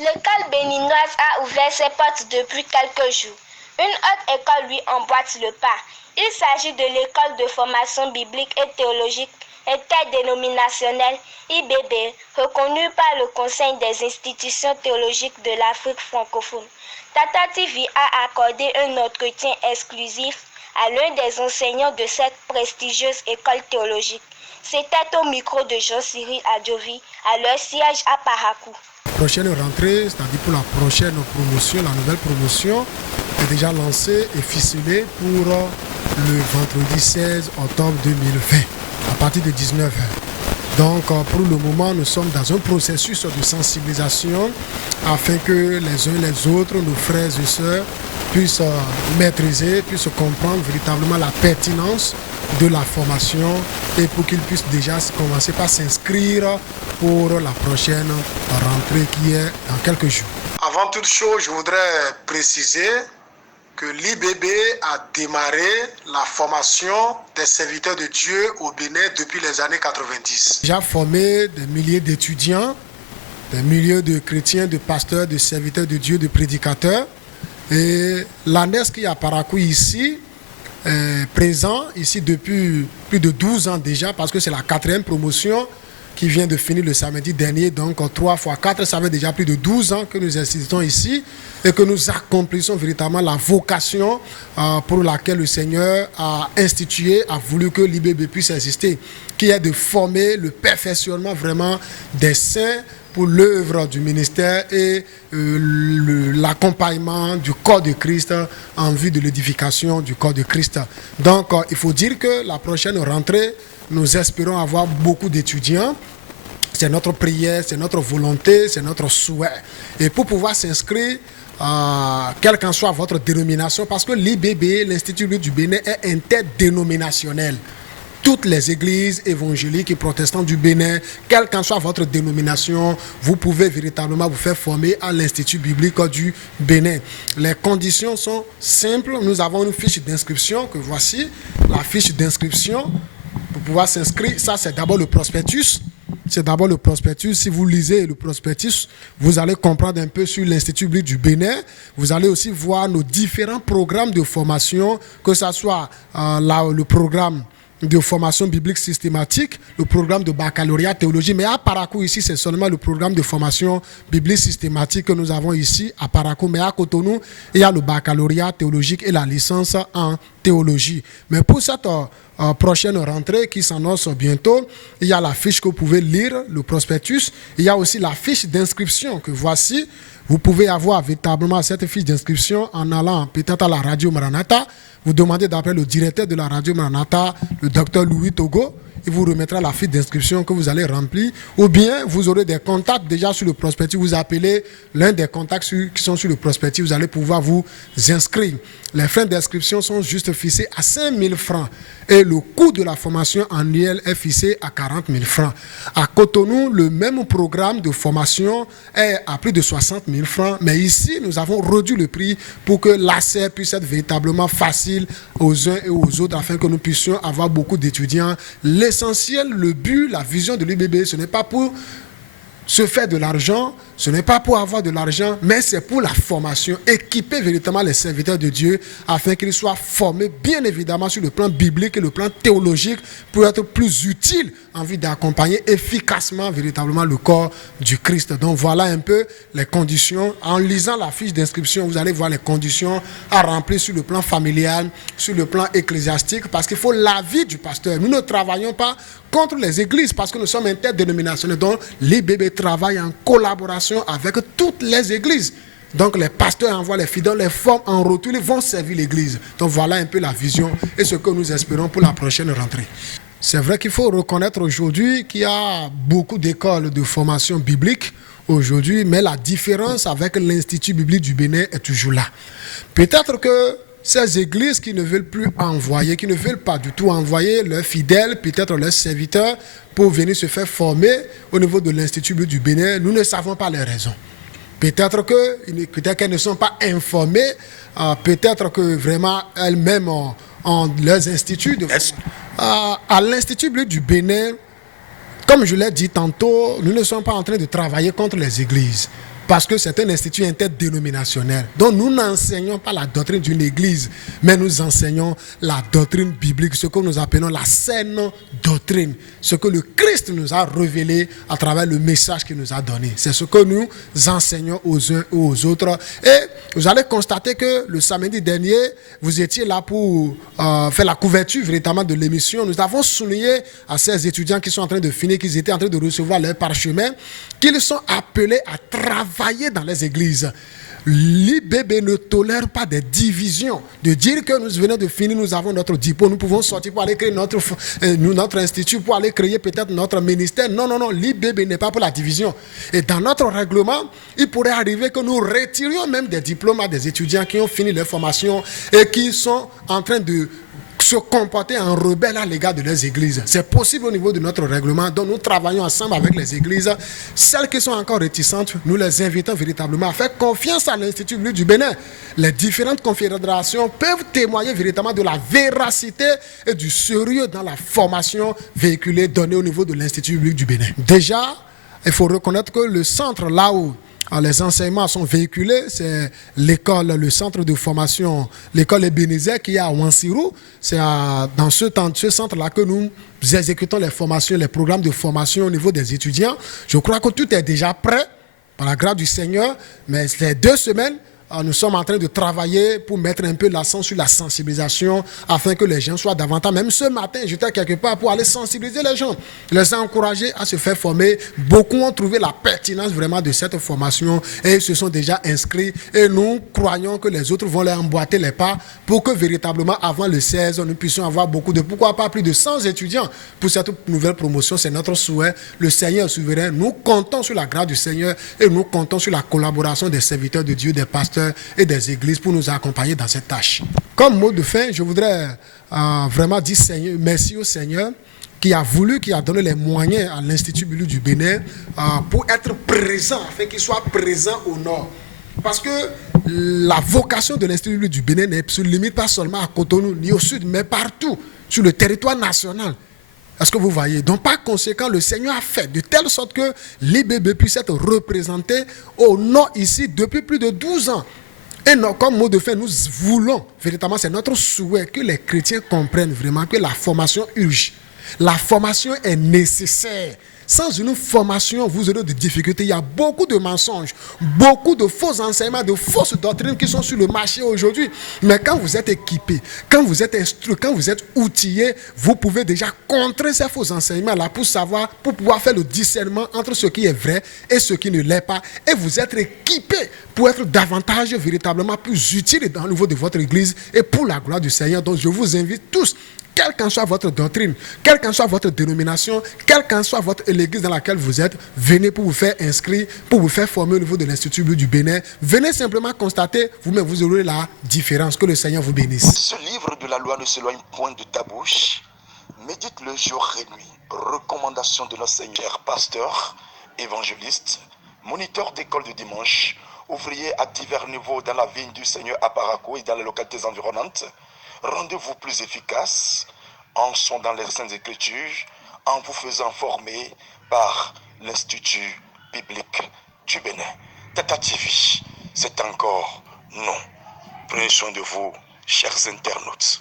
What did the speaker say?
L'école béninoise a ouvert ses portes depuis quelques jours. Une autre école lui emboîte le pas. Il s'agit de l'école de formation biblique et théologique interdénominationnelle IBB, reconnue par le Conseil des institutions théologiques de l'Afrique francophone. Tata TV a accordé un entretien exclusif à l'un des enseignants de cette prestigieuse école théologique. C'était au micro de Jean-Cyril Adjovi à leur siège à Parakou. Prochaine rentrée, c'est-à-dire pour la prochaine promotion, la nouvelle promotion est déjà lancée et ficelée pour le vendredi 16 octobre 2020 à partir de 19h. Donc pour le moment, nous sommes dans un processus de sensibilisation afin que les uns et les autres, nos frères et sœurs, puissent maîtriser, puissent comprendre véritablement la pertinence de la formation et pour qu'ils puissent déjà commencer par s'inscrire pour la prochaine rentrée qui est dans quelques jours. Avant toute chose, je voudrais préciser que l'IBB a démarré la formation des serviteurs de Dieu au Bénin depuis les années 90. J'ai formé des milliers d'étudiants, des milliers de chrétiens, de pasteurs, de serviteurs de Dieu, de prédicateurs. Et l'ANES qui est à Parakou ici, présent ici depuis plus de 12 ans déjà, parce que c'est la 4e promotion qui vient de finir le samedi dernier. Donc 3 x 4, ça fait déjà plus de 12 ans que nous insistons ici et que nous accomplissons véritablement la vocation pour laquelle le Seigneur a institué, a voulu que l'IBB puisse exister, qui est de former le perfectionnement vraiment des saints pour l'œuvre du ministère et l'accompagnement du corps de Christ en vue de l'édification du corps de Christ. Donc, il faut dire que la prochaine rentrée, nous espérons avoir beaucoup d'étudiants. C'est notre prière, c'est notre volonté, c'est notre souhait. Et pour pouvoir s'inscrire, quelle qu'en soit votre dénomination, parce que l'IBB, l'Institut du Bénin, est interdénominationnel. Toutes les églises évangéliques et protestantes du Bénin, quelle qu'en soit votre dénomination, vous pouvez véritablement vous faire former à l'Institut biblique du Bénin. Les conditions sont simples. Nous avons une fiche d'inscription que voici. La fiche d'inscription, pour pouvoir s'inscrire, ça c'est d'abord le prospectus. C'est d'abord le prospectus. Si vous lisez le prospectus, vous allez comprendre un peu sur l'Institut biblique du Bénin. Vous allez aussi voir nos différents programmes de formation, que ce soit le programme de formation biblique systématique, le programme de baccalauréat théologie. Mais à Parakou, ici, c'est seulement le programme de formation biblique systématique que nous avons ici à Parakou. Mais à Cotonou, il y a le baccalauréat théologique et la licence en théologie. Mais pour cette prochaine rentrée qui s'annonce bientôt, il y a la fiche que vous pouvez lire, le prospectus. Il y a aussi la fiche d'inscription que voici. Vous pouvez avoir véritablement cette fiche d'inscription en allant peut-être à la radio Maranatha. Vous demandez d'appeler le directeur de la radio Maranatha, le docteur Louis Togo. Il vous remettra la fiche d'inscription que vous allez remplir. Ou bien, vous aurez des contacts déjà sur le prospectus. Vous appelez l'un des contacts qui sont sur le prospectus. Vous allez pouvoir vous inscrire. Les frais d'inscription sont juste fixés à 5 000 francs. Et le coût de la formation annuelle est fixé à 40 000 francs. À Cotonou, le même programme de formation est à plus de 60 000 francs. Mais ici, nous avons réduit le prix pour que l'accès puisse être véritablement facile aux uns et aux autres afin que nous puissions avoir beaucoup d'étudiants. L'essentiel, le but, la vision de l'IBB, ce n'est pas pour se faire de l'argent, ce n'est pas pour avoir de l'argent, mais c'est pour la formation, équiper véritablement les serviteurs de Dieu afin qu'ils soient formés bien évidemment sur le plan biblique et le plan théologique pour être plus utiles en vue d'accompagner efficacement véritablement le corps du Christ. Donc voilà un peu les conditions. En lisant la fiche d'inscription, vous allez voir les conditions à remplir sur le plan familial, sur le plan ecclésiastique, parce qu'il faut l'avis du pasteur. Nous ne travaillons pas contre les églises parce que nous sommes interdénominationnels. Donc l'IBB travaille en collaboration avec toutes les églises. Donc les pasteurs envoient les fidèles, les forment en retour, ils vont servir l'église. Donc voilà un peu la vision et ce que nous espérons pour la prochaine rentrée. C'est vrai qu'il faut reconnaître aujourd'hui qu'il y a beaucoup d'écoles de formation biblique aujourd'hui, mais la différence avec l'Institut biblique du Bénin est toujours là. Peut-être que ces églises qui ne veulent plus envoyer, qui ne veulent pas du tout envoyer leurs fidèles, peut-être leurs serviteurs, pour venir se faire former au niveau de l'Institut biblique du Bénin, nous ne savons pas les raisons. Peut-être qu'elles ne sont pas informées, peut-être que vraiment elles-mêmes ont leurs instituts. À l'Institut biblique du Bénin, comme je l'ai dit tantôt, nous ne sommes pas en train de travailler contre les églises. parce que c'est un institut interdénominationnel. Donc nous n'enseignons pas la doctrine d'une église, mais nous enseignons la doctrine biblique, ce que nous appelons la saine doctrine, ce que le Christ nous a révélé à travers le message qu'il nous a donné. C'est ce que nous enseignons aux uns et aux autres. Et vous allez constater que le samedi dernier, vous étiez là pour faire la couverture véritablement de l'émission. Nous avons souligné à ces étudiants qui sont en train de finir, qu'ils étaient en train de recevoir leur parchemin, qu'ils sont appelés à travailler dans les églises. L'IBB ne tolère pas des divisions. De dire que nous venons de finir, nous avons notre diplôme, nous pouvons sortir pour aller créer notre institut, pour aller créer peut-être notre ministère. Non, non, non, l'IBB n'est pas pour la division. Et dans notre règlement, il pourrait arriver que nous retirions même des diplômes à des étudiants qui ont fini leur formation et qui sont en train de se comporter en rebelle à l'égard de leurs églises. C'est possible au niveau de notre règlement, donc nous travaillons ensemble avec les églises. Celles qui sont encore réticentes, nous les invitons véritablement à faire confiance à l'Institut biblique du Bénin. Les différentes confédérations peuvent témoigner véritablement de la véracité et du sérieux dans la formation véhiculée, donnée au niveau de l'Institut biblique du Bénin. Déjà, il faut reconnaître que le centre là où les enseignements sont véhiculés, c'est l'école, le centre de formation, l'école Ebenezer qui est à Wansirou. C'est dans ce centre-là que nous exécutons les formations, les programmes de formation au niveau des étudiants. Je crois que tout est déjà prêt, par la grâce du Seigneur, mais ces 2 semaines, nous sommes en train de travailler pour mettre un peu l'accent sur la sensibilisation afin que les gens soient davantage. Même ce matin, j'étais quelque part pour aller sensibiliser les gens, les encourager à se faire former. Beaucoup ont trouvé la pertinence vraiment de cette formation et ils se sont déjà inscrits. Et nous croyons que les autres vont leur emboîter les pas pour que véritablement avant le 16, nous puissions avoir pourquoi pas plus de 100 étudiants pour cette nouvelle promotion. C'est notre souhait. Le Seigneur est souverain. Nous comptons sur la grâce du Seigneur et nous comptons sur la collaboration des serviteurs de Dieu, des pasteurs et des églises pour nous accompagner dans cette tâche. Comme mot de fin, je voudrais vraiment dire merci au Seigneur qui a donné les moyens à l'Institut biblique du Bénin pour être présent, afin qu'il soit présent au nord. Parce que la vocation de l'Institut biblique du Bénin ne se limite pas seulement à Cotonou ni au sud, mais partout sur le territoire national. Est-ce que vous voyez? Donc, par conséquent, le Seigneur a fait de telle sorte que l'IBB puisse être représenté au nord ici depuis plus de 12 ans. Et non, comme mot de fin, nous voulons, véritablement, c'est notre souhait que les chrétiens comprennent vraiment que la formation urge. La formation est nécessaire. Sans une formation, vous aurez des difficultés. Il y a beaucoup de mensonges, beaucoup de faux enseignements, de fausses doctrines qui sont sur le marché aujourd'hui. Mais quand vous êtes équipé, quand vous êtes instruit, quand vous êtes outillé, vous pouvez déjà contrer ces faux enseignements-là pour pouvoir faire le discernement entre ce qui est vrai et ce qui ne l'est pas. Et vous êtes équipé pour être davantage véritablement plus utile dans le niveau de votre église et pour la gloire du Seigneur. Donc je vous invite tous, quelle qu'en soit votre doctrine, quelle qu'en soit votre dénomination, quelle qu'en soit l'église dans laquelle vous êtes, venez pour vous faire inscrire, pour vous faire former au niveau de l'Institut biblique du Bénin. Venez simplement constater, vous-même vous aurez la différence. Que le Seigneur vous bénisse. Ce livre de la loi ne s'éloigne point de ta bouche. Médite-le jour et nuit. Recommandation de notre Seigneur, pasteur, évangéliste, moniteur d'école de dimanche, ouvrier à divers niveaux dans la vigne du Seigneur à Parakou et dans les localités environnantes. Rendez-vous plus efficace en sondant les Saintes Écritures, en vous faisant former par l'Institut biblique du Bénin. Tata TV, c'est encore non. Prenez soin de vous, chers internautes.